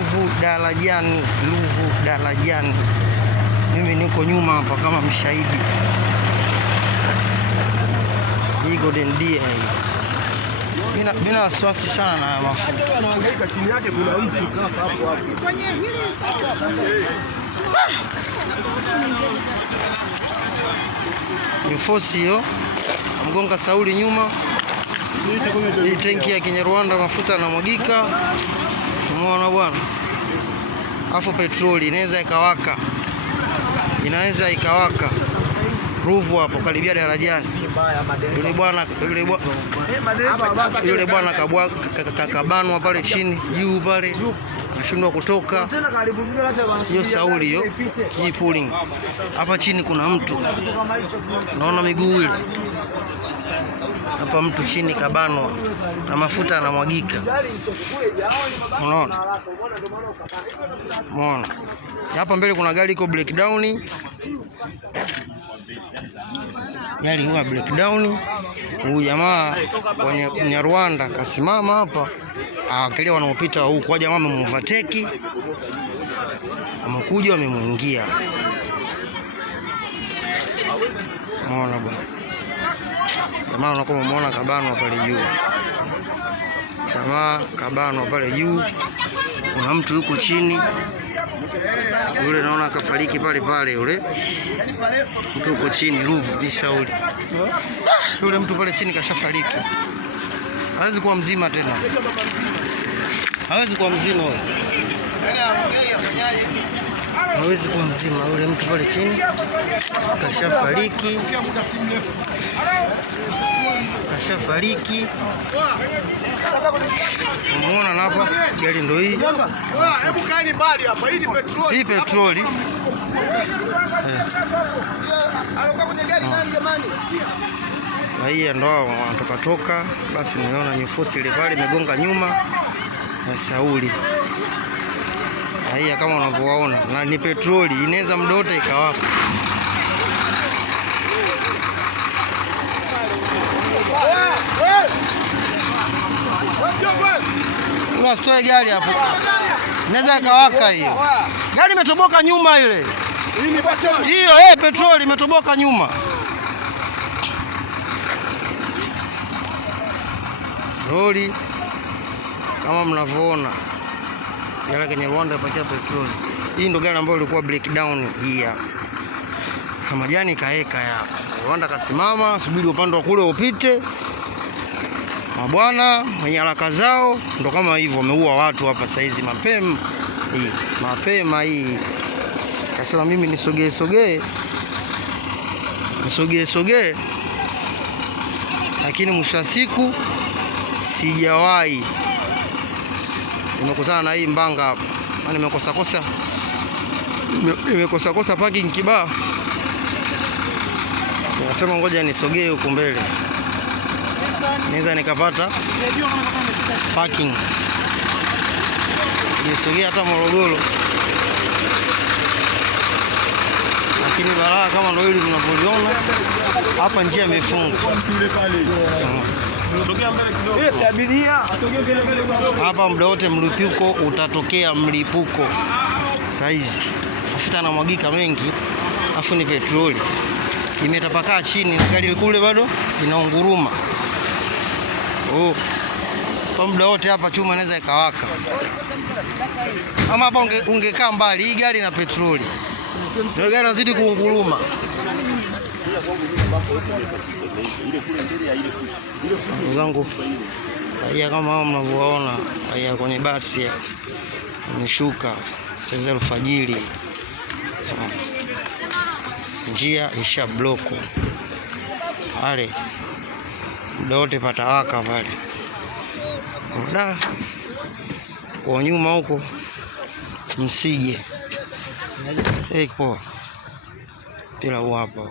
Ruvu darajani, Ruvu darajani. Mimi niko nyuma hapa kama mshahidi. Hii Golden Deer hii. Bila wasiwasi sana na mafuta. Anahangaika chini yake kuna mtu hapo hapo. Ni fosi hiyo. Mgonga Sauli nyuma. Hii tenki ya Kinyarwanda mafuta yanamwagika. Umeona bwana? Afu petroli inaweza ikawaka. Inaweza ikawaka. Ruvu hapo karibia darajani. Yule bwana kabanwa pale chini, juu pale. Anashindwa kutoka. Hiyo Sauli hiyo. Hii pulling. Hapa chini kuna mtu. Naona miguu ile. Hapa mtu chini kabanwa na mafuta yanamwagika. Unaona? Unaona? Hapa mbele kuna gari iko breakdown. Gari huwa breakdown. Huyu jamaa kwenye Nyarwanda kasimama hapa. Kile wanaopita huko kwa jamaa wamemovertake. Wamekuja wamemuingia. Unaona bwana. Jamaa unakuwa umeona kabanwa pale juu. Jamaa kabanwa pale juu. Kuna mtu yuko chini. Yule naona akafariki pale pale yule. Mtu yuko chini Ruvu ni Sauli. Yule mtu pale chini kashafariki. Hawezi kuwa mzima tena. Hawezi kuwa mzima wewe. Hawezi kuwa mzima yule mtu pale chini. Kashafariki. Kashafariki. Umeona na hapa gari ndio hii. Hebu kaeni mbali hapa, hii ni petroli. Hii petroli. Aloka kwenye gari nani jamani? Na hii ndio wanatoka toka, basi nimeona nyufosi ile pale imegonga nyuma ya Sauli. Na hii kama unavyoona na ni petroli, inaweza muda wote ikawaka. Usitoe gari hapo. Inaweza ikawaka hiyo. Gari imetoboka nyuma ile. Hii ni petroli. Hiyo petroli imetoboka nyuma. Lori kama mnavyoona. Gari kwenye Rwanda ipatia petroli. Hii ndio gari ambayo ilikuwa breakdown hii hapa. Majani kaeka hapa. Rwanda kasimama, subiri upande wa kule upite. Mabwana mwenye haraka zao ndo kama hivyo wameua watu hapa saizi mapema. Hii mapema hii. Kasema mimi nisogee. Lakini mwisho wa siku sijawahi. Nimekutana na hii mbanga hapa. Nimekosa kosa parking kibaa. Nasema ngoja nisogee huko mbele. Naweza nikapata parking. Nisogea hata Morogoro. Lakini balaa kama ndio hili mnavyoliona. Hapa njia imefungwa. Sogea mbele kidogo. Yes, abiria. Hapa muda wote mlipuko utatokea mlipuko. Saizi mafuta yanamwagika mengi, afu ni petroli. Imetapakaa chini na gari kule bado inaunguruma. Kwa muda wote hapa chuma inaweza ikawaka. Ama hapa ungekaa mbali, hii gari na petroli. Ndio gari inazidi kuunguruma. Zangu haya kama hao mnavyoona, haya kwenye basi nimeshuka sasa alfajiri. Njia isha bloko. Pale muda wote patawaka pale. Kwa nyuma huko msije. Poa. Pila hapa.